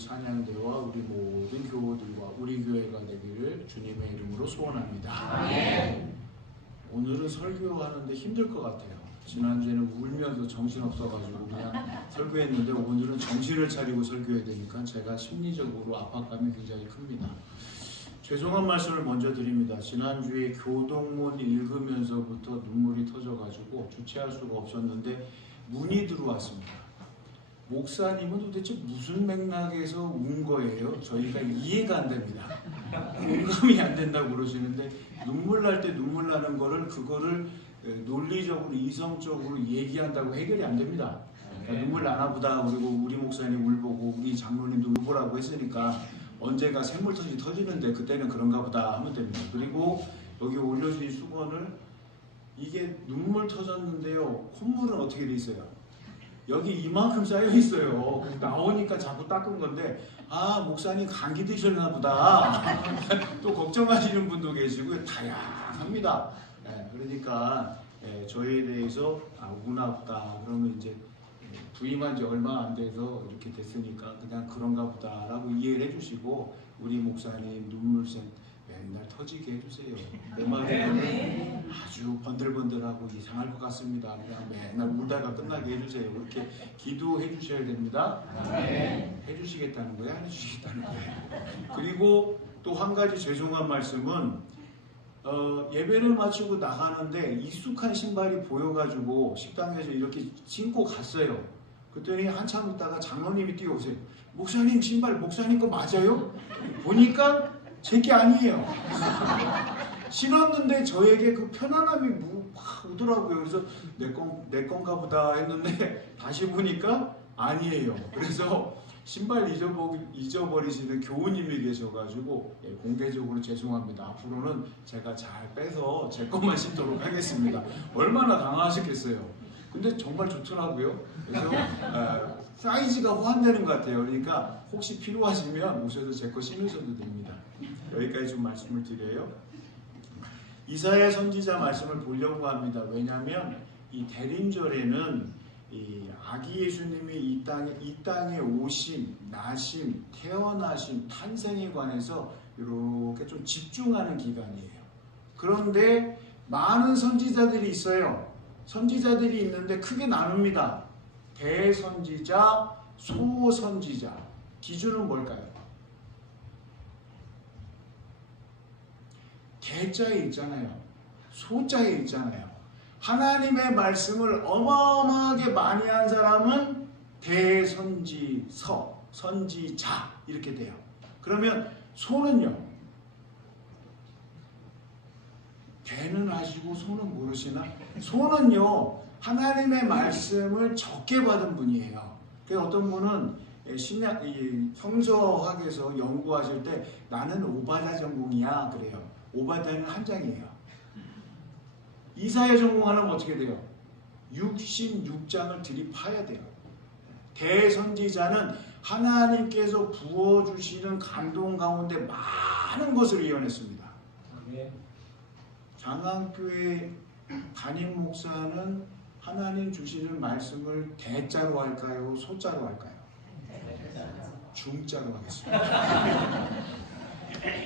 찬양대와 우리 모든 교우들과 우리 교회가 되기를 주님의 이름으로 소원합니다. 아멘. 오늘은 설교하는데 힘들 것 같아요. 지난주에는 울면서 정신없어가지고 그냥 설교했는데 오늘은 정신을 차리고 설교해야 되니까 제가 심리적으로 압박감이 굉장히 큽니다. 죄송한 말씀을 먼저 드립니다. 지난주에 교동문 읽으면서부터 눈물이 터져가지고 주체할 수가 없었는데 문이 들어왔습니다. 목사님은 도대체 무슨 맥락에서 운 거예요? 저희가 이해가 안 됩니다. 공감이 안 된다고 그러시는데 눈물 날 때 눈물 나는 거를 그거를 논리적으로 이성적으로 얘기한다고 해결이 안 됩니다. 그러니까 눈물 나나 보다. 그리고 우리 목사님 울보고 우리 장로님도 울보라고 했으니까 언제가 샘물터지 터지는데 그때는 그런가 보다 하면 됩니다. 그리고 여기 올려주신 수건을 이게 눈물 터졌는데요. 콧물은 어떻게 돼 있어요? 여기 이만큼 쌓여 있어요. 나오니까 자꾸 닦은 건데 아 목사님 감기 드셨나 보다. 또 걱정하시는 분도 계시고 다양합니다. 그러니까 저희에 대해서 우나 보다 그러면 이제 부임한 지 얼마 안 돼서 이렇게 됐으니까 그냥 그런가 보다라고 이해를 해주시고 우리 목사님 눈물샘 맨날 터지게 해주세요. 내 말에는 아주 번들번들하고 이상할 것 같습니다. 그냥 맨날 울다가 끝나게 해주세요. 그렇게 기도해 주셔야 됩니다. 해주시겠다는 거예요? 안 해주시겠다는 거예요? 그리고 또 한 가지 죄송한 말씀은 예배를 마치고 나가는데 익숙한 신발이 보여가지고 식당에서 이렇게 신고 갔어요. 그랬더니 한참 있다가 장로님이 뛰어오세요. 목사님 신발 목사님 거 맞아요? 보니까 제게 아니에요. 신었는데 저에게 그 편안함이 막 오더라고요. 그래서 내 건가 보다 했는데 다시 보니까 아니에요. 그래서 신발 잊어버리시는 교우님이 계셔가지고 공개적으로 죄송합니다. 앞으로는 제가 잘 빼서 제 것만 신도록 하겠습니다. 얼마나 당황하셨겠어요. 근데 정말 좋더라고요. 그래서 사이즈가 호환되는 것 같아요. 그러니까 혹시 필요하시면 오셔서 제 거 신으셔도 됩니다. 여기까지 좀 말씀을 드려요. 이사야 선지자 말씀을 보려고 합니다. 왜냐하면 이 대림절에는 이 아기 예수님이 이 땅에 오심, 나심, 태어나심, 탄생에 관해서 이렇게 좀 집중하는 기간이에요. 그런데 많은 선지자들이 있어요. 선지자들이 있는데 크게 나눕니다. 대선지자, 소선지자. 기준은 뭘까요? 대자에 있잖아요. 소자에 있잖아요. 하나님의 말씀을 어마어마하게 많이 한 사람은 대선지서, 선지자 이렇게 돼요. 그러면 소는요? 대는 아시고 소는 모르시나? 소는요 하나님의 말씀을 적게 받은 분이에요. 그래서 어떤 분은 성서학에서 연구하실 때 나는 오바다 전공이야 그래요. 오바다는 한 장이에요. 이사야 전공하려면 어떻게 돼요? 66장을 들이파야 돼요. 대선지자는 하나님께서 부어주시는 감동 가운데 많은 것을 이어냈습니다. 장안교회 담임 목사는 하나님 주시는 말씀을 대자로 할까요? 소자로 할까요? 중자로 하겠습니다.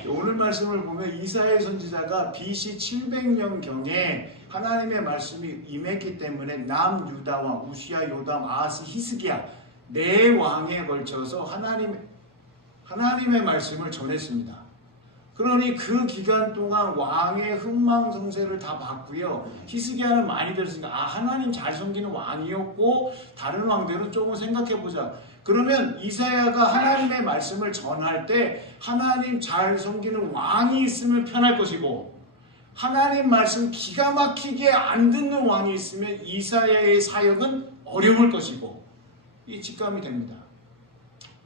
오늘 말씀을 보면 이사야 선지자가 BC 700년경에 하나님의 말씀이 임했기 때문에 남유다와 우시야, 요담, 아하스, 히스기야 네 왕에 걸쳐서 하나님의 말씀을 전했습니다. 그러니 그 기간 동안 왕의 흥망성쇠를 다 봤고요. 히스기야는 많이 들었으니까 하나님 잘 섬기는 왕이었고 다른 왕들은 조금 생각해보자. 그러면 이사야가 하나님의 말씀을 전할 때 하나님 잘 섬기는 왕이 있으면 편할 것이고 하나님 말씀 기가 막히게 안 듣는 왕이 있으면 이사야의 사역은 어려울 것이고 이 직감이 됩니다.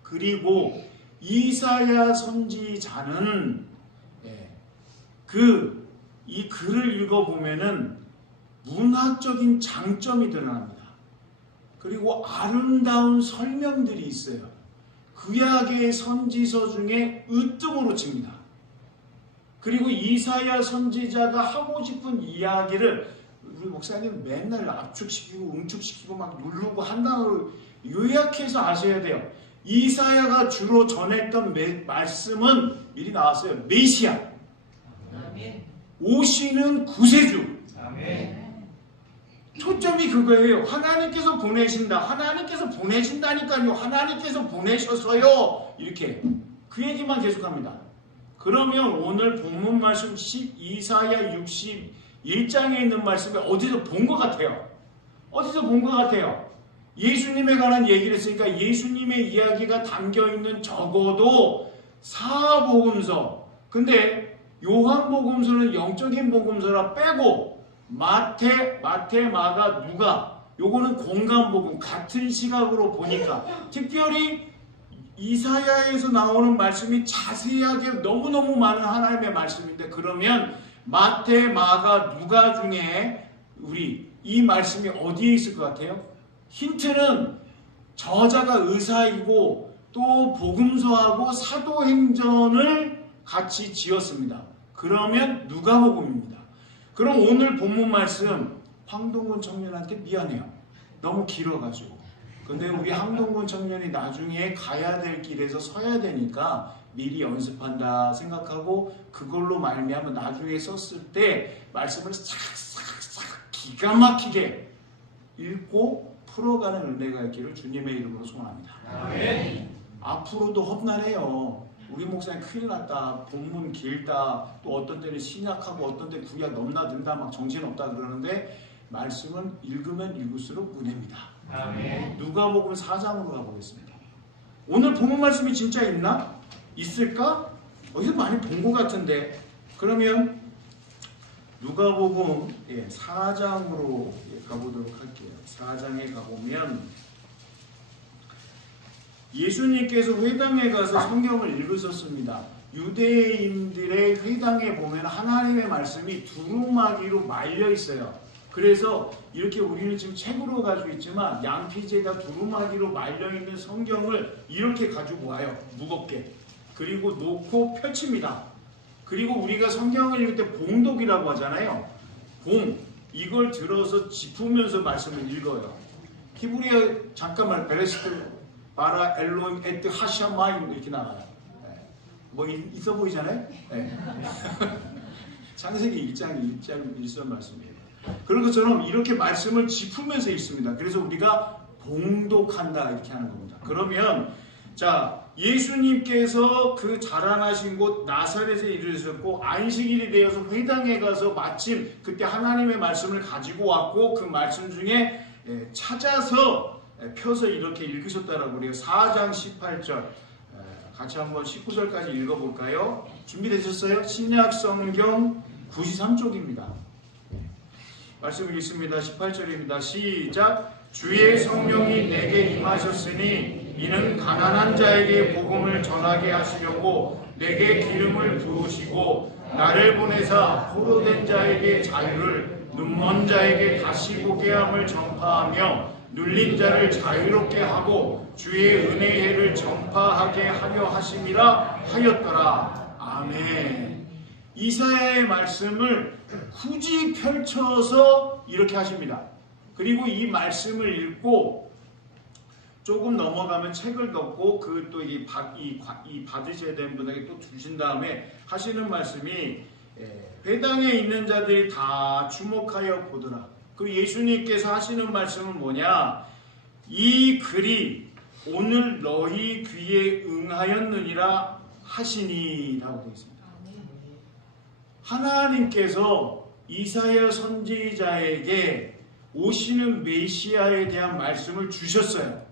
그리고 이사야 선지자는 이 글을 읽어보면은 문학적인 장점이 드러납니다. 그리고 아름다운 설명들이 있어요. 구약의 선지서 중에 으뜸으로 칩니다. 그리고 이사야 선지자가 하고 싶은 이야기를 우리 목사님 맨날 압축시키고 응축시키고 막 누르고 한 단어로 요약해서 아셔야 돼요. 이사야가 주로 전했던 말씀은 미리 나왔어요. 메시아, 오시는 구세주. 초점이 그거예요. 하나님께서 보내신다. 하나님께서 보내신다니까요. 하나님께서 보내셔서요. 이렇게 그 얘기만 계속합니다. 그러면 오늘 본문 말씀 이사야 61장에 있는 말씀을 어디서 본 것 같아요? 어디서 본 것 같아요? 예수님에 관한 얘기를 했으니까 예수님의 이야기가 담겨있는 적어도 사복음서, 근데 요한복음서는 영적인 복음서라 빼고 마태, 마가, 누가, 요거는 공간복음, 같은 시각으로 보니까 특별히 이사야에서 나오는 말씀이 자세하게 너무너무 많은 하나님의 말씀인데, 그러면 마태, 마가, 누가 중에 우리 이 말씀이 어디에 있을 것 같아요? 힌트는 저자가 의사이고 또 복음서하고 사도행전을 같이 지었습니다. 그러면 누가복음입니다. 그럼 오늘 본문 말씀 황동근 청년한테 미안해요. 너무 길어가지고. 근데 우리 황동근 청년이 나중에 가야 될 길에서 서야 되니까 미리 연습한다 생각하고 그걸로 말미암아 나중에 썼을 때 말씀을 싹싹싹 기가 막히게 읽고 풀어가는 은혜가 있기를 주님의 이름으로 소원합니다. 아멘. 앞으로도 험난해요. 우리 목사님 큰일 났다, 본문 길다, 또 어떤 때는 신약하고 어떤 때 구약 넘나든다, 막 정신없다 그러는데 말씀은 읽으면 읽을수록 은혜입니다. 아멘. 누가복음 4장으로 가보겠습니다. 오늘 본문 말씀이 진짜 있나? 있을까? 어디서 많이 본 것 같은데. 그러면 누가복음 4장으로 가보도록 할게요. 4장에 가보면 예수님께서 회당에 가서 성경을 읽으셨습니다. 유대인들의 회당에 보면 하나님의 말씀이 두루마기로 말려 있어요. 그래서 이렇게 우리는 지금 책으로 가지고 있지만 양피지에다 두루마기로 말려 있는 성경을 이렇게 가지고 와요. 무겁게. 그리고 놓고 펼칩니다. 그리고 우리가 성경을 읽을 때 봉독이라고 하잖아요. 이걸 들어서 짚으면서 말씀을 읽어요. 히브리어 잠깐만 베레시트 바라 엘로임 에트 하샤마임 이렇게 나와요. 뭐 있어 보이잖아요. 네. 창세기 1장 1절 말씀이에요. 그런 것처럼 이렇게 말씀을 짚으면서 읽습니다. 그래서 우리가 봉독한다 이렇게 하는 겁니다. 그러면 자, 예수님께서 그 자라나신 곳 나사렛에 이르셨고 안식일이 되어서 회당에 가서 마침 그때 하나님의 말씀을 가지고 왔고 그 말씀 중에 찾아서 펴서 이렇게 읽으셨다라고 그래요. 4장 18절 같이 한번 19절까지 읽어볼까요? 준비되셨어요? 신약 성경 93쪽입니다. 말씀 읽습니다. 18절입니다. 시작. 주의 성령이 내게 임하셨으니 이는 가난한 자에게 복음을 전하게 하시려고 내게 기름을 부으시고 나를 보내사 포로된 자에게 자유를, 눈먼 자에게 다시 보게 함을 전파하며 눌린 자를 자유롭게 하고 주의 은혜의 해를 전파하게 하려 하심이라 하였더라. 아멘. 이사야의 말씀을 굳이 펼쳐서 이렇게 하십니다. 그리고 이 말씀을 읽고 조금 넘어가면 책을 덮고 그 또 이 받으셔야 되는 분에게 또 주신 다음에 하시는 말씀이 회당에 있는 자들이 다 주목하여 보더라. 그 예수님께서 하시는 말씀은 뭐냐? 이 글이 오늘 너희 귀에 응하였느니라 하시니 라고 되어 있습니다. 하나님께서 이사야 선지자에게 오시는 메시아에 대한 말씀을 주셨어요.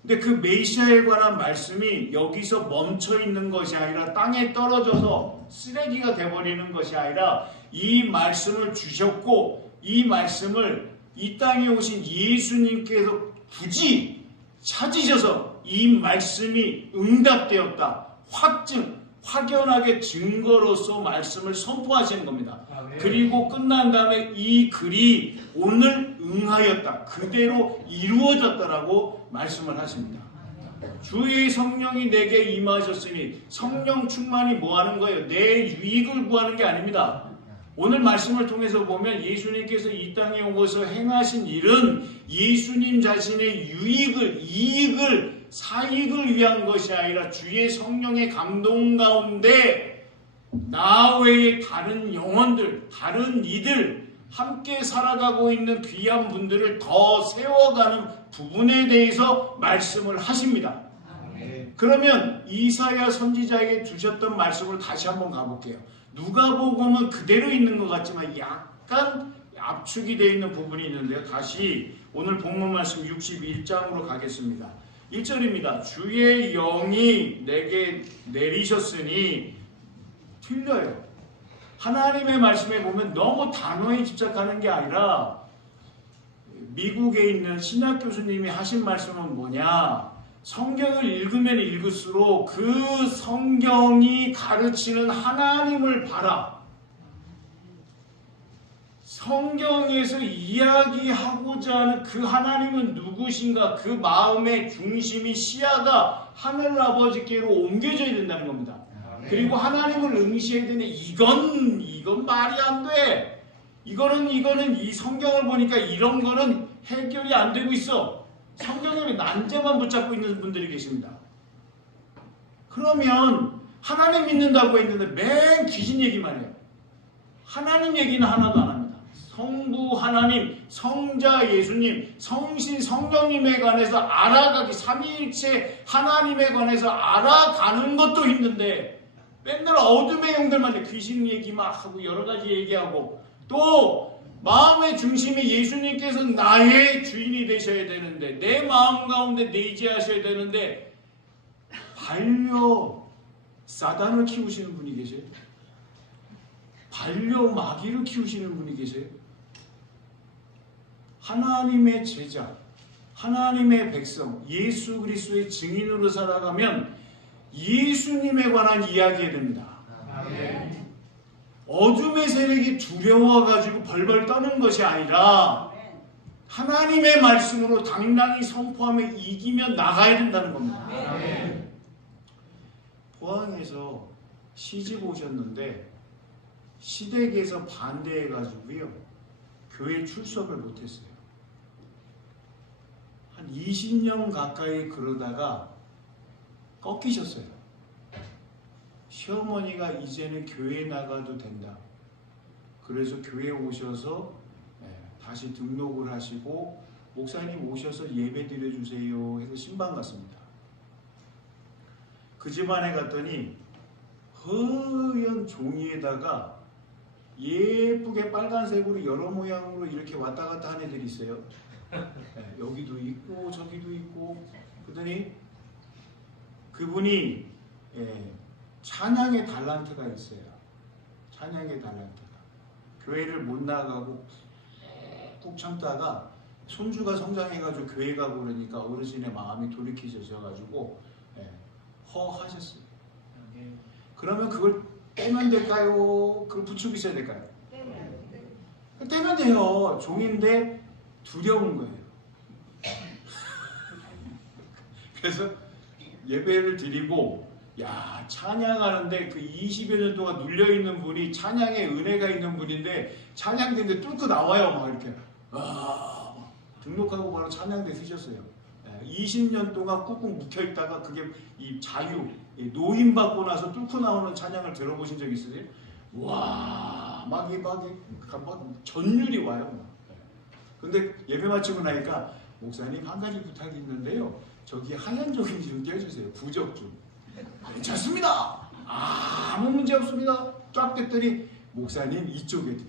근데 그 메시아에 관한 말씀이 여기서 멈춰 있는 것이 아니라 땅에 떨어져서 쓰레기가 돼버리는 것이 아니라 이 말씀을 주셨고 이 말씀을 이 땅에 오신 예수님께서 굳이 찾으셔서 이 말씀이 응답되었다. 확연하게 증거로서 말씀을 선포하시는 겁니다. 그리고 끝난 다음에 이 글이 오늘 응하였다. 그대로 이루어졌다라고 말씀을 하십니다. 주의 성령이 내게 임하셨으니 성령 충만이 뭐 하는 거예요? 내 유익을 구하는 게 아닙니다. 오늘 말씀을 통해서 보면 예수님께서 이 땅에 오셔서 행하신 일은 예수님 자신의 이익을 사익을 위한 것이 아니라 주의 성령의 감동 가운데 나 외에 다른 영혼들, 다른 이들, 함께 살아가고 있는 귀한 분들을 더 세워가는 부분에 대해서 말씀을 하십니다. 그러면 이사야 선지자에게 주셨던 말씀을 다시 한번 가볼게요. 누가복음은 그대로 있는 것 같지만 약간 압축이 되어 있는 부분이 있는데요. 다시 오늘 본문 말씀 61장으로 가겠습니다. 1절입니다. 주의 영이 내게 내리셨으니 틀려요. 하나님의 말씀에 보면 너무 단어에 집착하는 게 아니라 미국에 있는 신학 교수님이 하신 말씀은 뭐냐? 성경을 읽으면 읽을수록 그 성경이 가르치는 하나님을 봐라. 성경에서 이야기하고자 하는 그 하나님은 누구신가? 그 마음의 중심이 시야가 하늘 아버지께로 옮겨져야 된다는 겁니다. 그리고 하나님을 응시해야 되는데 이건 말이 안 돼. 이거는 이 성경을 보니까 이런 거는 해결이 안 되고 있어. 성경에 난제만 붙잡고 있는 분들이 계십니다. 그러면 하나님 믿는다고 했는데 맨 귀신 얘기만 해요. 하나님 얘기는 하나도 안 합니다. 성부 하나님, 성자 예수님, 성신 성령님에 관해서 알아가기, 삼위일체 하나님에 관해서 알아가는 것도 힘든데 맨날 어둠의 영들만 귀신 얘기 막 하고 여러 가지 얘기하고 또 마음의 중심이 예수님께서 나의 주인이 되셔야 되는데 내 마음 가운데 내재하셔야 되는데 반려 사단을 키우시는 분이 계세요. 반려 마귀를 키우시는 분이 계세요. 하나님의 제자, 하나님의 백성, 예수 그리스도의 증인으로 살아가면 예수님에 관한 이야기해야 됩니다. 아멘. 어둠의 세력이 두려워가지고 벌벌 떠는 것이 아니라 하나님의 말씀으로 당당히 선포하며 이기며 나가야 된다는 겁니다. 아멘. 포항에서 시집 오셨는데 시댁에서 반대해가지고요 교회 출석을 못했어요. 한 20년 가까이 그러다가 꺾이셨어요. 시어머니가 이제는 교회 나가도 된다. 그래서 교회 오셔서 다시 등록을 하시고 목사님 오셔서 예배 드려주세요 해서 신방 갔습니다. 그 집안에 갔더니 허연 종이에다가 예쁘게 빨간색으로 여러 모양으로 이렇게 왔다 갔다 하는 애들이 있어요. 여기도 있고 저기도 있고. 그러더니 그분이 찬양의 달란트가 있어요. 찬양의 달란트가. 교회를 못 나가고 꾹 참다가 손주가 성장해가지고 교회 가고 그러니까 어르신의 마음이 돌이키셔가지고 허하셨어요. 그러면 그걸 떼면 될까요? 그걸 붙이고 있어야 될까요? 떼면 돼요. 종인데 두려운 거예요. 그래서 예배를 드리고 야 찬양하는데 그 20여 년 동안 눌려있는 분이 찬양에 은혜가 있는 분인데 찬양대인데 뚫고 나와요. 막 이렇게 등록하고 바로 찬양대 쓰셨어요. 20년 동안 꾹꾹 묵혀있다가 그게 이 자유 노임받고 나서 뚫고 나오는 찬양을 들어보신 적 있으세요? 와 막 전율이 와요. 근데 예배 마치고 나니까 목사님 한 가지 부탁이 있는데요. 저기 하얀 종이 좀 떼주세요. 부적 좀. 괜찮습니다. 아무 문제 없습니다. 쫙 뗐더니 목사님 이쪽에 돼요.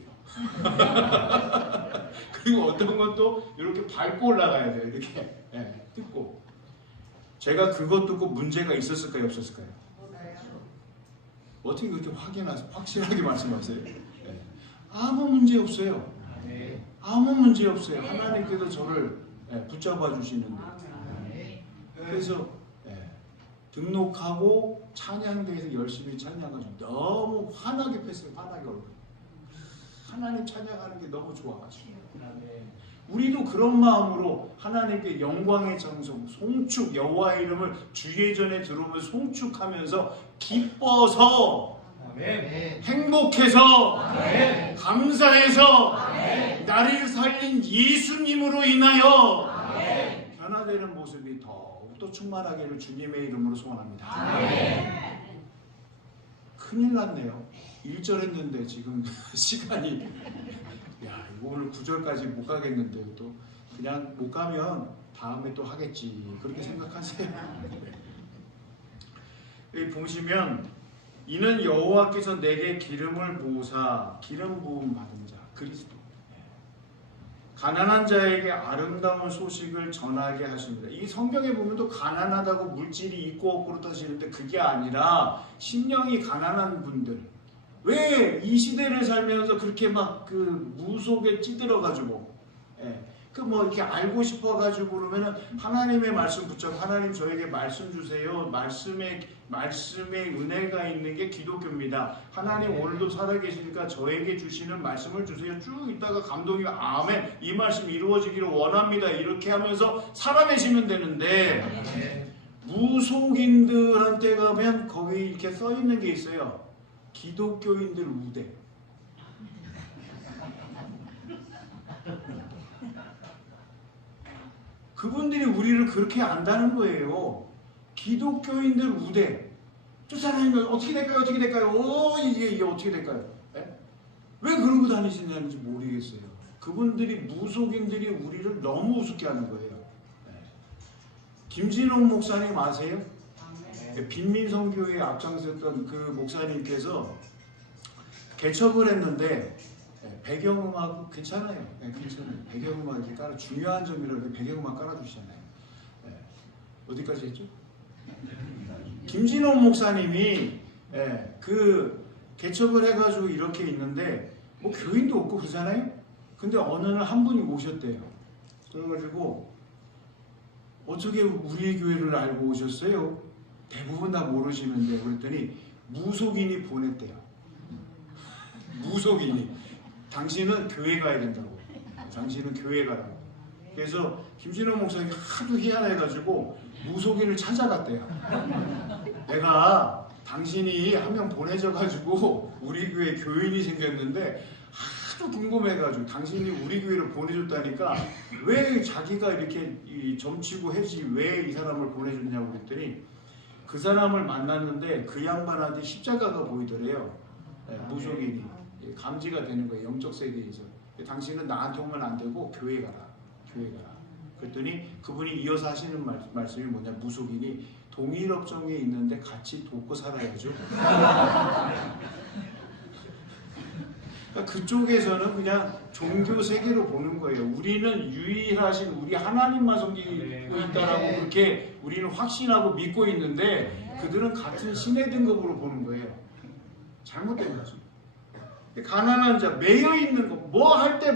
그리고 어떤 것도 이렇게 밟고 올라가야 돼요. 이렇게 뜯고. 제가 그것 듣고 문제가 있었을까요? 없었을까요? 어떻게 그렇게 확실하게 말씀하세요? 아무 문제 없어요. 아무 문제 없어요. 하나님께서 저를 붙잡아 주시는데. 그래서 등록하고 찬양대에서 열심히 찬양하죠. 너무 환하게 폈어요. 환하게 얼굴. 하나님 찬양하는 게 너무 좋아가지고. 우리도 그런 마음으로 하나님께 영광의 장소, 송축, 여호와의 이름을 주의 전에 들어오면 송축하면서 기뻐서 행복해서 감사해서 나를 살린 예수님으로 인하여 변화되는 모습이 더욱더 또 충만하기를 주님의 이름으로 소원합니다. 아멘. 큰일 났네요. 1절 했는데 지금 시간이 야 이거 오늘 9절까지 못 가겠는데요. 또 그냥 못 가면 다음에 또 하겠지 그렇게 생각하세요. 여기 보시면 이는 여호와께서 내게 기름을 부으사 기름 부음 받은 자 그리스도 가난한 자에게 아름다운 소식을 전하게 하십니다. 이 성경에 보면 또 가난하다고 물질이 있고 없고 그렇다시는데 그게 아니라 심령이 가난한 분들 왜 이 시대를 살면서 그렇게 막 그 무속에 찌들어가지고 그 뭐 이렇게 알고 싶어가지고 그러면은 하나님의 말씀 붙잡고 하나님 저에게 말씀 주세요. 말씀에 은혜가 있는 게 기독교입니다. 하나님 오늘도 살아계시니까 저에게 주시는 말씀을 주세요. 쭉 있다가 감동이 아멘 이 말씀 이루어지기를 원합니다. 이렇게 하면서 살아내시면 되는데 무속인들한테 가면 거기 이렇게 써 있는 게 있어요. 기독교인들 우대. 그분들이 우리를 그렇게 안다는 거예요. 기독교인들 우대. 쫓아다니면 어떻게 될까요? 어떻게 될까요? 이게 어떻게 될까요? 네? 왜 그러고 다니시는지 모르겠어요. 그분들이 무속인들이 우리를 너무 우습게 하는 거예요. 네. 김진홍 목사님 아세요? 네. 빈민선교회에 앞장섰던 그 목사님께서 개척을 했는데 배경음악 괜찮아요. 네, 괜찮아요. 배경음악 이렇게 깔아 중요한 점이라고 배경음악 깔아주시잖아요. 네. 어디까지 했죠? 김진호 목사님이 그 개척을 해가지고 이렇게 있는데 뭐 교인도 없고 그러잖아요. 근데 어느 날 한 분이 오셨대요. 그래가지고 어떻게 우리 교회를 알고 오셨어요? 대부분 다 모르시는데 그랬더니 무속인이 보냈대요. 무속인이. 당신은 교회 가야 된다고. 당신은 교회 가라고. 그래서 김진호 목사님이 하도 희한해가지고 무속인을 찾아갔대요. 내가 당신이 한 명 보내져가지고 우리 교회 교인이 생겼는데 하도 궁금해가지고 당신이 우리 교회를 보내줬다니까 왜 자기가 이렇게 점치고 해지 왜 이 사람을 보내줬냐고 그랬더니 그 사람을 만났는데 그 양반한테 십자가가 보이더래요. 무속인이. 감지가 되는 거예요. 영적 세계에서. 당신은 나한테 오면 안 되고 교회 가라. 교회 가라. 그랬더니 그분이 이어서 하시는 말씀이 뭐냐. 무속인이 동일업종에 있는데 같이 돕고 살아야죠. 그러니까 그쪽에서는 그냥 종교 세계로 보는 거예요. 우리는 유일하신 우리 하나님만 섬기고 있다라고 그렇게 우리는 확신하고 믿고 있는데 그들은 같은 신의 등급으로 보는 거예요. 잘못된 거죠. 가난한 자, 매여 있는 거, 뭐 할 때,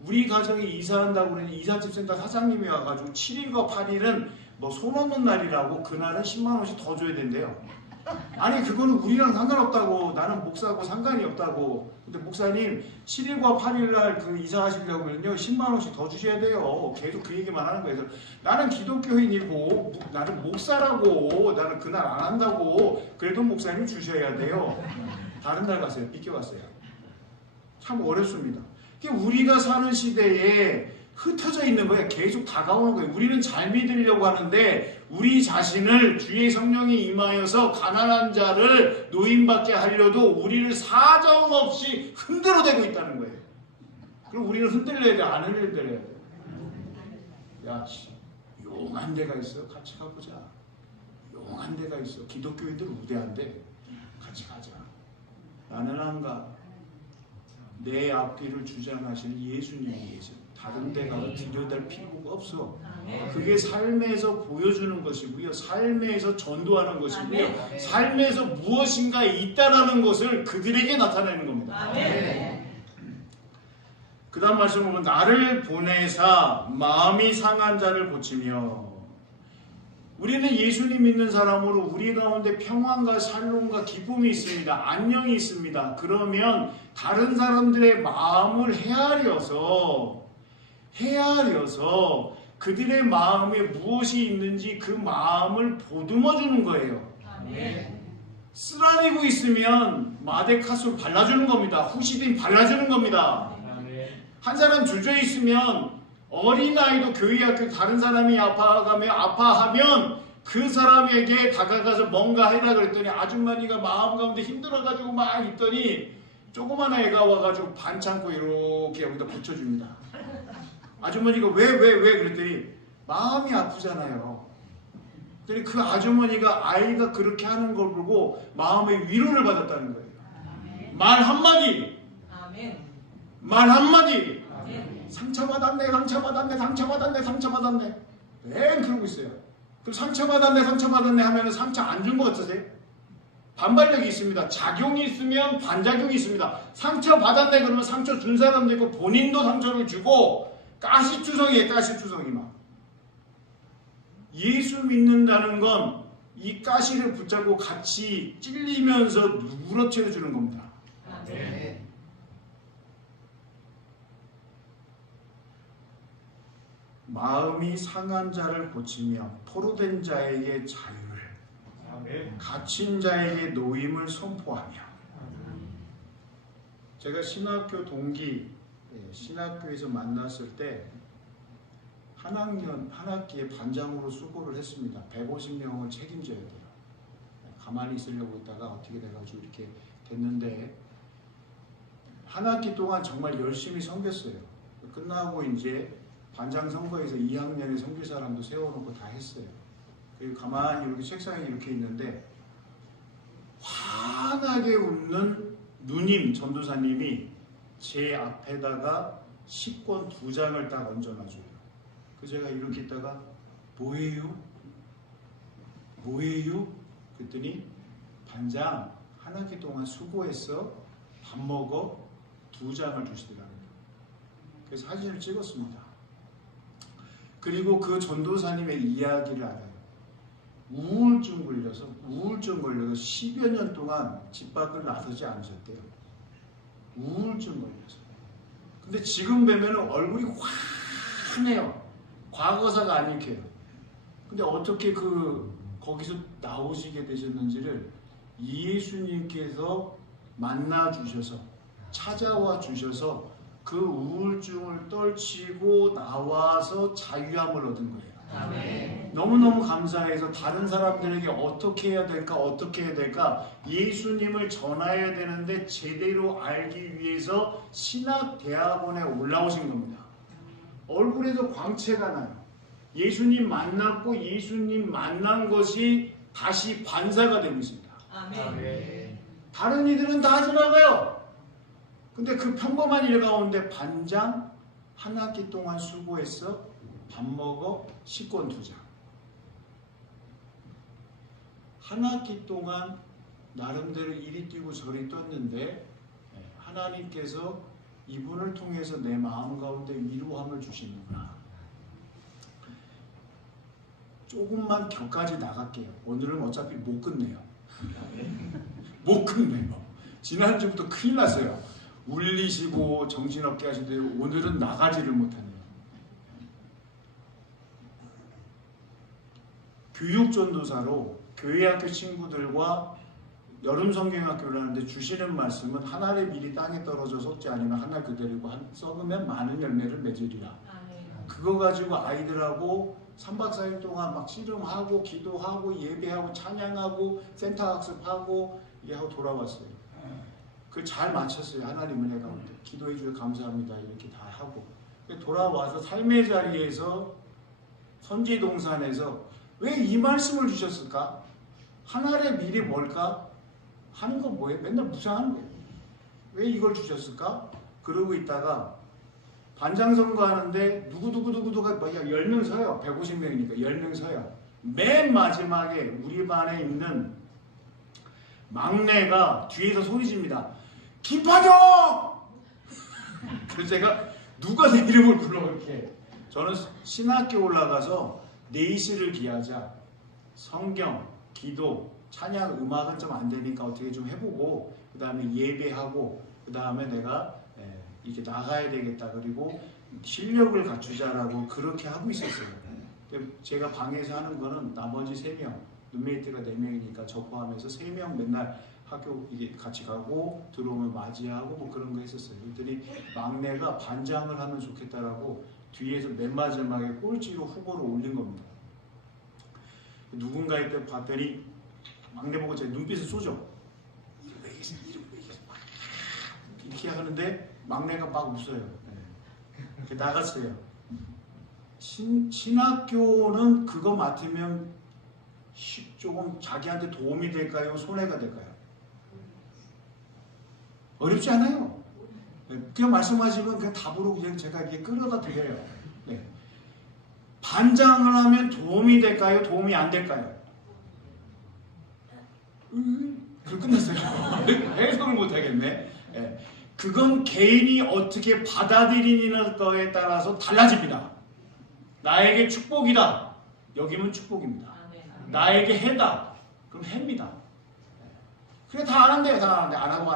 우리 가정이 이사한다고 그러니 이삿집 센터 사장님이 와가지고 7일과 8일은 뭐 손 없는 날이라고 그날은 10만 원씩 더 줘야 된대요. 아니 그거는 우리랑 상관없다고. 나는 목사고 상관이 없다고. 근데 목사님 7일과 8일 날 그 이사하시려면요 10만 원씩 더 주셔야 돼요. 계속 그 얘기만 하는 거예요. 그래서 나는 기독교인이고 나는 목사라고. 나는 그날 안 한다고. 그래도 목사님 주셔야 돼요. 다른 날 갔어요. 삐껴갔어요. 참 어렵습니다. 우리가 사는 시대에 흩어져 있는 거예요. 계속 다가오는 거예요. 우리는 잘 믿으려고 하는데 우리 자신을 주의 성령이 임하여서 가난한 자를 노인받게 하려도 우리를 사정없이 흔들어대고 있다는 거예요. 그럼 우리는 흔들려야 돼? 안 흔들려야 돼? 야, 용한 데가 있어. 같이 가보자. 용한 데가 있어. 기독교인들 우대한데 같이 가자. 나는 안 가. 내 앞길을 주장하시는 예수님이 계셔. 다른 데 가서 들여댈 필요가 없어. 그게 삶에서 보여주는 것이고요. 삶에서 전도하는 것이고요. 삶에서 무엇인가 있다라는 것을 그들에게 나타내는 겁니다. 그 다음 말씀 보면 나를 보내사 마음이 상한 자를 고치며. 우리는 예수님 믿는 사람으로 우리 가운데 평안과 샬롬과 기쁨이 있습니다. 안녕이 있습니다. 그러면 다른 사람들의 마음을 헤아려서 그들의 마음에 무엇이 있는지 그 마음을 보듬어 주는 거예요. 쓰라리고 있으면 마데카솔 발라주는 겁니다. 후시딘 발라주는 겁니다. 한 사람 주저해 있으면 어린아이도 교회 학교 다른 사람이 아파하면 그 사람에게 다가가서 뭔가 해라 그랬더니 아주머니가 마음 가운데 힘들어가지고 막 있더니 조그만 애가 와가지고 반창고 이렇게 여기다 붙여줍니다. 아주머니가 왜 그랬더니 마음이 아프잖아요. 그랬더니 그 아주머니가 아이가 그렇게 하는 걸 보고 마음의 위로를 받았다는 거예요. 말 한마디. 말 한마디. 상처받았네. 맨 그러고 있어요. 그럼 상처받았네 하면은 상처 안 준 것 같으세요? 반발력이 있습니다. 작용이 있으면 반작용이 있습니다. 상처받았네 그러면 상처 준 사람도 있고 본인도 상처를 주고 가시투성이에요. 가시투성이 막. 예수 믿는다는 건 이 가시를 붙잡고 같이 찔리면서 누그러뜨려 주는 겁니다. 네. 마음이 상한 자를 고치며 포로된 자에게 자유를, 갇힌 자에게 노임을 선포하며. 제가 신학교 동기, 신학교에서 만났을 때 한 학기에 반장으로 수고를 했습니다. 150명을 책임져야 돼요. 가만히 있으려고 있다가 어떻게 돼가지고 이렇게 됐는데 한 학기 동안 정말 열심히 섬겼어요. 끝나고 이제 반장 선거에서 2학년에 섬길 사람도 세워놓고 다 했어요. 그리고 가만히 이렇게 책상에 이렇게 있는데 환하게 웃는 누님 전도사님이 제 앞에다가 식권 2장을 딱 얹어놔줘요. 그 제가 이렇게 있다가 뭐예요? 그랬더니 반장 한 학기 동안 수고했어. 밥 먹어. 2장을 주시더라고요. 그래서 사진을 찍었습니다. 그리고 그 전도사님의 이야기를 알아요. 우울증 걸려서 10여 년 동안 집 밖을 나서지 않으셨대요. 우울증 걸려서. 근데 지금 뵈면 얼굴이 환해요. 과거사가 안 읽혀요. 근데 어떻게 거기서 나오시게 되셨는지를 예수님께서 만나 주셔서 찾아와 주셔서 그 우울증을 떨치고 나와서 자유함을 얻은 거예요. 아멘. 너무너무 감사해서 다른 사람들에게 어떻게 해야 될까 예수님을 전해야 되는데 제대로 알기 위해서 신학대학원에 올라오신 겁니다. 얼굴에서 광채가 나요. 예수님 만났고 예수님 만난 것이 다시 반사가 되고 있습니다. 아멘. 다른 이들은 다 지나가요. 근데 그 평범한 일 가운데 반장 한 학기 동안 수고했어. 밥 먹어. 식권 2장. 한 학기 동안 나름대로 이리 뛰고 저리 떴는데 하나님께서 이분을 통해서 내 마음 가운데 위로함을 주시는구나. 조금만 격까지 나갈게요. 오늘은 어차피 못 끝내요. 못 끝내요. 지난주부터 큰일 났어요. 울리시고 정신없게 하시는데 오늘은 나가지를 못하네요. 교육전도사로 교회학교 친구들과 여름 성경학교를 하는데 주시는 말씀은 한 알의 밀이 땅에 떨어져 썩지 않으면 한 알 그대로고 썩으면 많은 열매를 맺으리라. 그거 가지고 아이들하고 3박 4일 동안 막 씨름하고 기도하고 예배하고 찬양하고 센터 학습하고 이게 하고 돌아왔어요. 그걸 잘 마쳤어요. 하나님 은혜 가운데 기도해 주셔서 감사합니다 이렇게 다 하고 돌아와서 삶의 자리에서 선지동산에서 왜 이 말씀을 주셨을까? 하나의 밀이 뭘까? 하는 거 뭐예요? 맨날 무상하는 거예요. 왜 이걸 주셨을까? 그러고 있다가 반장 선거하는데 누구누구가 10명 서요. 150명이니까 10명 서요. 맨 마지막에 우리 반에 있는 막내가 뒤에서 소리 집니다. 김파정! 그래서 제가 누가 내 이름을 불러 그렇게. 저는 신학교 올라가서 4시를 기하자. 성경, 기도, 찬양, 음악은 좀 안 되니까 어떻게 좀 해보고 그 다음에 예배하고 그 다음에 내가 이렇게 나가야 되겠다. 그리고 실력을 갖추자라고 그렇게 하고 있었어요. 제가 방에서 하는 거는 나머지 3명, 룸메이트가 4명이니까 저 포함해서 3명 맨날 학교 이게 같이 가고 들어오면 맞이하고 뭐 그런 거 했었어요. 그랬더니 막내가 반장을 하면 좋겠다라고 뒤에서 맨 마지막에 꼴찌로 후보로 올린 겁니다. 누군가 이때 봤더니 막내 보고 제 눈빛을 쏘죠. 이름 얘기해서 이렇게 하는데 막내가 막 웃어요. 네. 나갔어요. 신학교는 그거 맡으면 조금 자기한테 도움이 될까요? 손해가 될까요? 어렵지 않아요. 그냥 말씀하시면 그냥 답으로 그냥 제가 이렇게 끌어다 드려요. 네. 반장을 하면 도움이 될까요? 도움이 안 될까요? 그 끝났어요. 해석을 못하겠네. 네. 그건 개인이 어떻게 받아들이는 거에 따라서 달라집니다. 나에게 축복이다. 여기면 축복입니다. 나에게 해다. 그럼 해입니다. 그게 다 안 한대요. 다 안 하고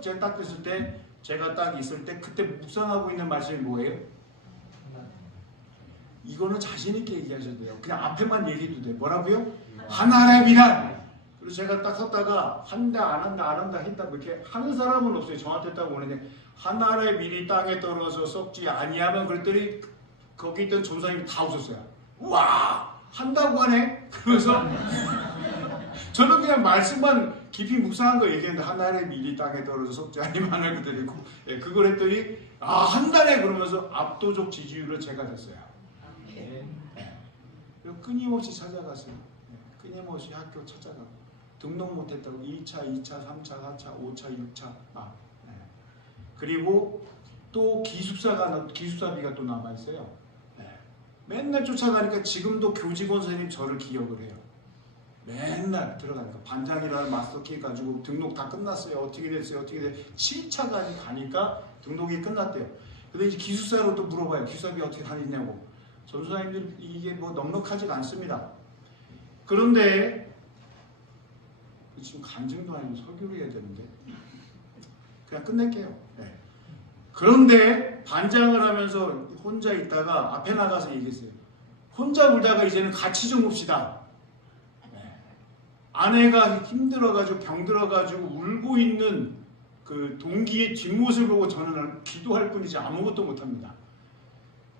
제가 딱 됐을 때, 제가 딱 있을 때 그때 묵상하고 있는 말씀이 뭐예요? 이거는 자신 있게 얘기하셔도 돼요. 그냥 앞에만 얘기해도 돼요. 뭐라고요? 하나의 미랄. 그리고 제가 딱 섰다가 한다 안 한다 안 한다 했다 이렇게 하는 사람은 없어요. 저한테 딱 오는데 하나의 밀이 땅에 떨어져 썩지 아니하면 그랬더니 거기 있던 전사님이 다 웃었어요. 우와 한다고 하네. 그래서 저는 그냥 말씀만 깊이 묵상한 거 얘기했는데 하나의 밀이 땅에 떨어져 썩지 아니하면 그랬더니 그걸 했더니 아 한다네 그러면서 압도적 지지율을 제가 됐어요. 끊임없이 찾아갔어요. 끊임없이 학교 찾아가고 등록 못했다고 1차, 2차, 3차, 4차, 5차, 6차 그리고 또 기숙사비가 또 남아있어요. 맨날 쫓아가니까 지금도 교직원 선생님 저를 기억을 해요. 맨날 들어가니까 반장이라는 마스터키 가지고 등록 다 끝났어요. 어떻게 됐어요? 어떻게 됐어요? 7차까지 가니까 등록이 끝났대요. 근데 이제 기숙사로 또 물어봐요. 기숙사비 어떻게 다녔냐고. 전수사님들 이게 뭐 넉넉하지가 않습니다. 그런데 지금 간증도 아니고 설교를 해야 되는데 그냥 끝낼게요. 네. 그런데 반장을 하면서 혼자 있다가 앞에 나가서 얘기했어요. 혼자 울다가 이제는 같이 좀 봅시다. 네. 아내가 힘들어가지고 병들어가지고 울고 있는 그 동기의 뒷모습을 보고 저는 기도할 뿐이지 아무것도 못합니다.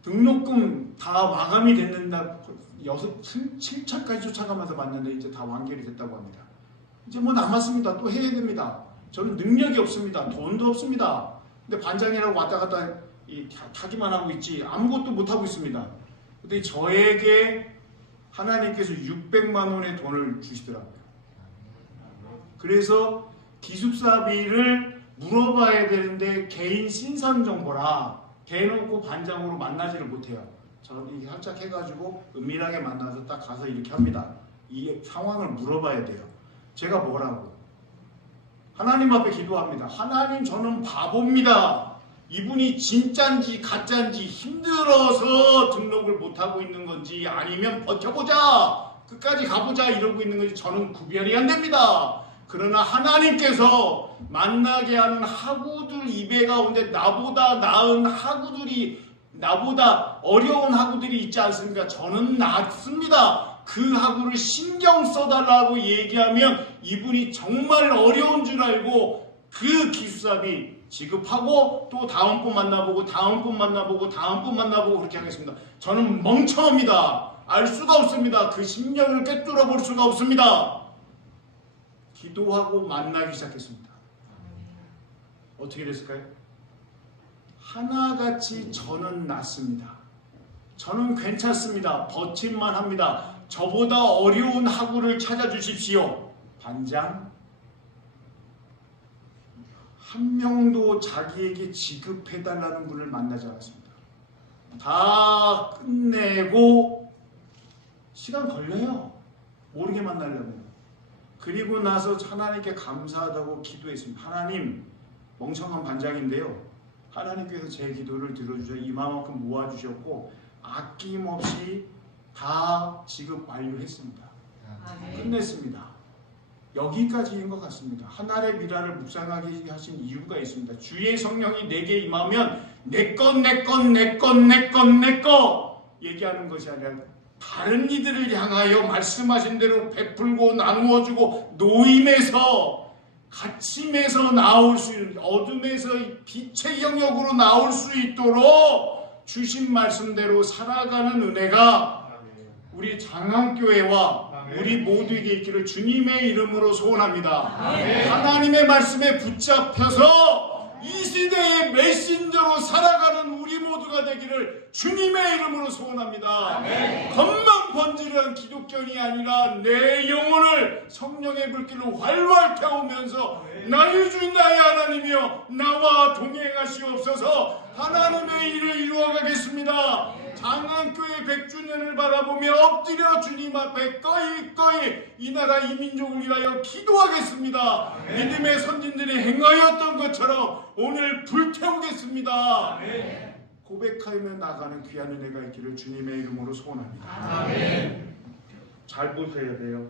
등록금 다 마감이 됐는다. 7차까지 쫓아가면서 봤는데 이제 다 완결이 됐다고 합니다. 이제 뭐 남았습니다. 또 해야 됩니다. 저는 능력이 없습니다. 돈도 없습니다. 근데 반장이라고 왔다 갔다 타기만 하고 있지 아무것도 못하고 있습니다. 근데 저에게 하나님께서 600만 원의 돈을 주시더라고요. 그래서 기숙사비를 물어봐야 되는데 개인 신상정보라 대놓고 반장으로 만나지를 못해요. 저는 이게 살짝 해가지고 은밀하게 만나서 딱 가서 이렇게 합니다. 이 상황을 물어봐야 돼요. 제가 뭐라고? 하나님 앞에 기도합니다. 하나님 저는 바보입니다. 이분이 진짠지 가짠지 힘들어서 등록을 못하고 있는 건지 아니면 버텨보자 끝까지 가보자 이러고 있는 건지 저는 구별이 안 됩니다. 그러나 하나님께서 만나게 하는 학우들 입에 가운데 나보다 나은 학우들이 나보다 어려운 학우들이 있지 않습니까? 저는 낫습니다. 그 학우를 신경 써달라고 얘기하면 이분이 정말 어려운 줄 알고 그 기숙사비 지급하고 또 다음 분 만나보고 다음 분 만나보고 다음 분 만나보고 그렇게 하겠습니다. 저는 멍청합니다. 알 수가 없습니다. 그 심령을 꿰뚫어 볼 수가 없습니다. 기도하고 만나기 시작했습니다. 어떻게 됐을까요? 하나같이 저는 낫습니다. 저는 괜찮습니다. 버틸만 합니다. 저보다 어려운 학우를 찾아주십시오. 반장 한 명도 자기에게 지급해달라는 분을 만나지 않았습니다. 다 끝내고 시간 걸려요. 모르게 만나려면. 그리고 나서 하나님께 감사하다고 기도했습니다. 하나님 멍청한 반장인데요. 하나님께서 제 기도를 들어주셔서 이만큼 모아주셨고 아낌없이 다 지급 완료했습니다. 끝냈습니다. 여기까지인 것 같습니다. 하나의 미랄을 묵상하게 하신 이유가 있습니다. 주의 성령이 내게 임하면 내 것 얘기하는 것이 아니라 다른 이들을 향하여 말씀하신 대로 베풀고 나누어주고 노임해서 갇힘에서 나올 수 있는, 어둠에서 빛의 영역으로 나올 수 있도록 주신 말씀대로 살아가는 은혜가 우리 장안교회와 우리 모두에게 있기를 주님의 이름으로 소원합니다. 하나님의 말씀에 붙잡혀서 이 시대의 메신저로 살아가는 우리 모두가 되기를 주님의 이름으로 소원합니다. 겉만 번지르한 기독교인이 아니라 내 영혼을 성령의 불길로 활활 태우면서 나의 주 나의 하나님이여 나와 동행하시옵소서. 하나님의 일을 이루어가겠습니다. 장안교회 100주년을 바라보며 엎드려 주님 앞에 꺼이 이 나라 이 민족을 위하여 기도하겠습니다. 믿음의 선진들이 행하였던 것처럼 오늘 불태우겠습니다. 고백하며 나가는 귀한 은혜가 있기를 주님의 이름으로 소원합니다. 잘 보셔야 돼요.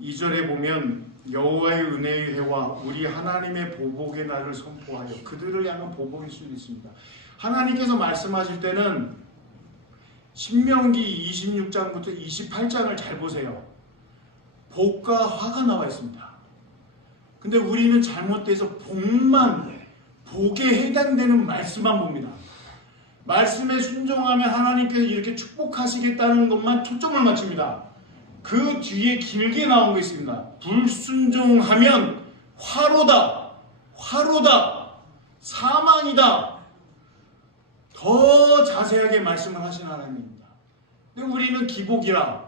2절에 보면 여호와의 은혜의 해와 우리 하나님의 보복의 날을 선포하여, 그들을 향한 보복일 수도 있습니다. 하나님께서 말씀하실 때는 신명기 26장부터 28장을 잘 보세요. 복과 화가 나와 있습니다. 근데 우리는 잘못돼서 복에 해당되는 말씀만 봅니다. 말씀에 순종하면 하나님께서 이렇게 축복하시겠다는 것만 초점을 맞춥니다. 그 뒤에 길게 나온 게 있습니다. 불순종하면 화로다, 사망이다. 더 자세하게 말씀을 하신 하나님입니다. 근데 우리는 기복이라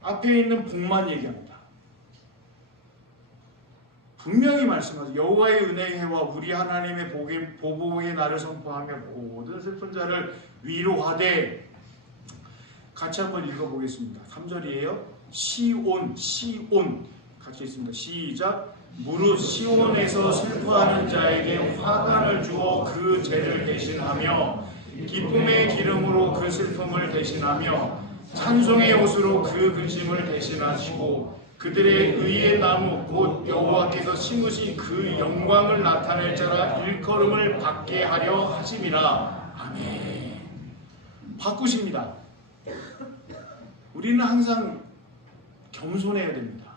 앞에 있는 복만 얘기합니다. 분명히 말씀하세요. 여호와의 은혜의 해와 우리 하나님의 보복의 날을 선포하며 모든 슬픈 자를 위로하되, 같이 한번 읽어보겠습니다. 3절이에요. 시온 같이 있습니다. 시작. 무릇 시온에서 슬퍼하는 자에게 화관을 주어 그 죄를 대신하며 기쁨의 기름으로 그 슬픔을 대신하며 찬송의 옷으로 그 근심을 대신하시고 그들의 의의 나무 곧 여호와께서 심으신 그 영광을 나타낼 자라 일컬음을 받게 하려 하심이라. 아멘. 바꾸십니다. 우리는 항상 겸손해야 됩니다.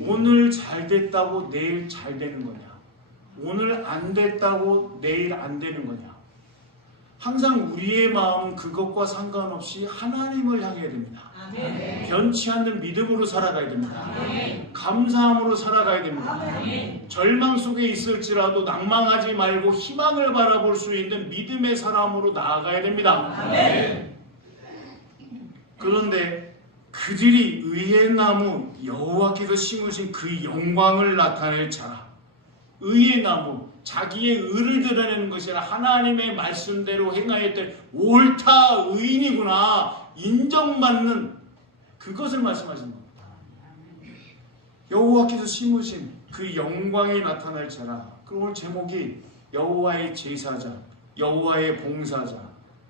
오늘 잘 됐다고 내일 잘 되는 거냐? 오늘 안 됐다고 내일 안 되는 거냐? 항상 우리의 마음은 그것과 상관없이 하나님을 향해야 됩니다. 변치 않는 믿음으로 살아가야 됩니다. 감사함으로 살아가야 됩니다. 절망 속에 있을지라도 낭망하지 말고 희망을 바라볼 수 있는 믿음의 사람으로 나아가야 됩니다. 그런데 그들이 의의 나무 여호와께서 심으신 그 영광을 나타낼 자라. 의의 나무, 자기의 의를 드러내는 것이 아니라 하나님의 말씀대로 행하였던 옳다 의인이구나 인정받는 그것을 말씀하시는 겁니다. 여호와께서 심으신 그 영광이 나타날 자라. 그럼 오늘 제목이 여호와의 제사자, 여호와의 봉사자,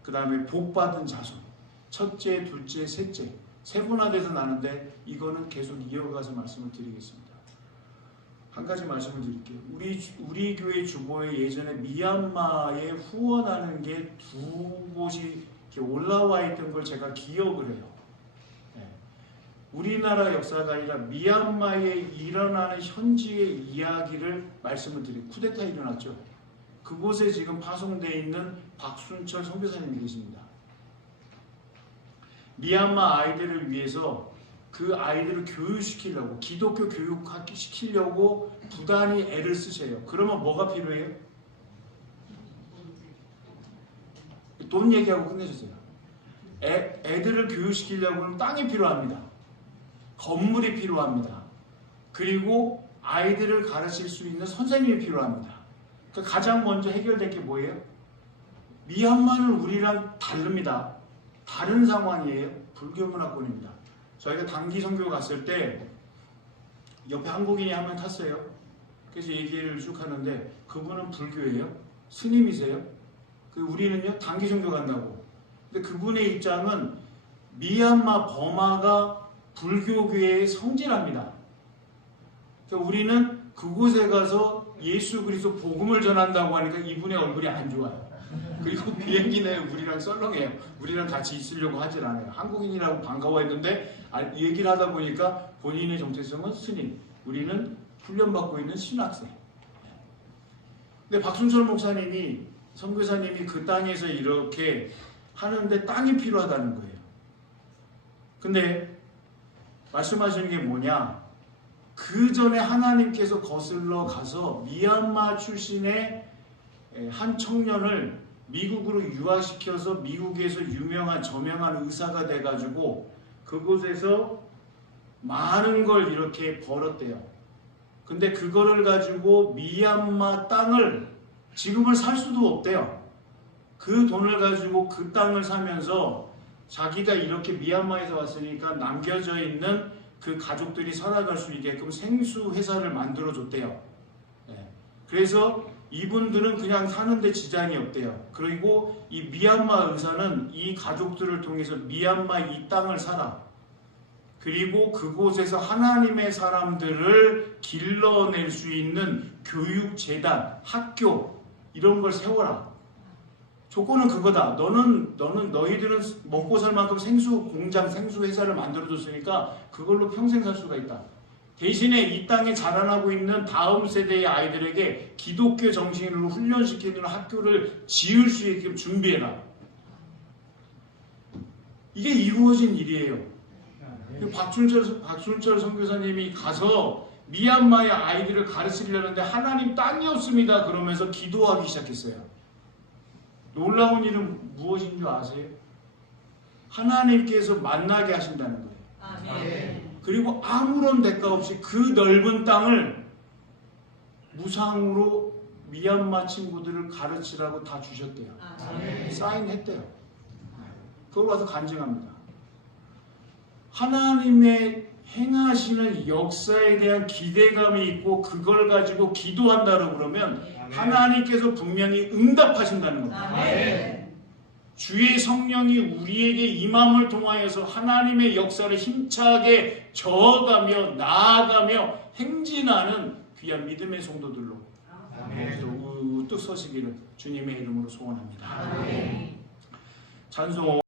그 다음에 복받은 자손, 첫째, 둘째, 셋째, 세분화돼서 나는데 이거는 계속 이어가서 말씀을 드리겠습니다. 한 가지 말씀을 드릴게요. 우리 교회 주보에 예전에 미얀마에 후원하는 게 두 곳이 이렇게 올라와 있던 걸 제가 기억을 해요. 우리나라 역사가 아니라 미얀마에 일어나는 현지의 이야기를 말씀을 드려요. 쿠데타 일어났죠. 그곳에 지금 파송되어 있는 박순철 선교사님이 계십니다. 미얀마 아이들을 위해서 그 아이들을 교육시키려고, 기독교 교육시키려고 부단히 애를 쓰세요. 그러면 뭐가 필요해요? 돈 얘기하고 끝내주세요. 애들을 교육시키려고는 땅이 필요합니다. 건물이 필요합니다. 그리고 아이들을 가르칠 수 있는 선생님이 필요합니다. 그러니까 가장 먼저 해결될 게 뭐예요? 미얀마는 우리랑 다릅니다. 다른 상황이에요. 불교 문화권입니다. 저희가 단기 선교 갔을 때 옆에 한국인이 한 명 탔어요. 그래서 얘기를 쭉 하는데 그분은 불교예요. 스님이세요. 우리는요 단기 선교 간다고. 근데 그분의 입장은 미얀마 버마가 불교계의 성지랍니다. 그러니까 우리는 그곳에 가서 예수 그리스도 복음을 전한다고 하니까 이분의 얼굴이 안 좋아요. 그리고 비행기 내에 우리랑 썰렁해요. 우리랑 같이 있으려고 하질 않아요. 한국인이라고 반가워했는데 얘기를 하다 보니까 본인의 정체성은 스님, 우리는 훈련받고 있는 신학생. 근데 박순철 목사님이, 선교사님이 그 땅에서 이렇게 하는데 땅이 필요하다는 거예요. 근데 말씀하시는 게 뭐냐? 그 전에 하나님께서 거슬러 가서 미얀마 출신의 한 청년을 미국으로 유학시켜서 미국에서 유명한 저명한 의사가 돼가지고 그곳에서 많은 걸 이렇게 벌었대요. 근데 그거를 가지고 미얀마 땅을 지금은 살 수도 없대요. 그 돈을 가지고 그 땅을 사면서 자기가 이렇게 미얀마에서 왔으니까 남겨져 있는 그 가족들이 살아갈 수 있게끔 생수 회사를 만들어 줬대요. 그래서 이분들은 그냥 사는데 지장이 없대요. 그리고 이 미얀마 의사는 이 가족들을 통해서 미얀마 이 땅을 사라. 그리고 그곳에서 하나님의 사람들을 길러낼 수 있는 교육재단, 학교 이런 걸 세워라. 조건은 그거다. 너희들은 먹고 살 만큼 생수 공장, 생수 회사를 만들어줬으니까 그걸로 평생 살 수가 있다. 대신에 이 땅에 자라나고 있는 다음 세대의 아이들에게 기독교 정신으로 훈련시키는 학교를 지을 수 있게 준비해라. 이게 이루어진 일이에요. 박순철 선교사님이 가서 미얀마의 아이들을 가르치려는데 하나님 땅이 없습니다 그러면서 기도하기 시작했어요. 놀라운 일은 무엇인 줄 아세요? 하나님께서 만나게 하신다는 거예요. 아멘. 그리고 아무런 대가 없이 그 넓은 땅을 무상으로 미얀마 친구들을 가르치라고 다 주셨대요. 아멘. 사인했대요. 그걸 와서 간증합니다. 하나님의 행하시는 역사에 대한 기대감이 있고 그걸 가지고 기도한다고 그러면 하나님께서 분명히 응답하신다는 겁니다. 아멘. 주의 성령이 우리에게 임함을 통하여서 하나님의 역사를 힘차게 저어가며 나아가며 행진하는 귀한 믿음의 성도들로 우뚝 서시기를 주님의 이름으로 소원합니다. 아멘. 찬송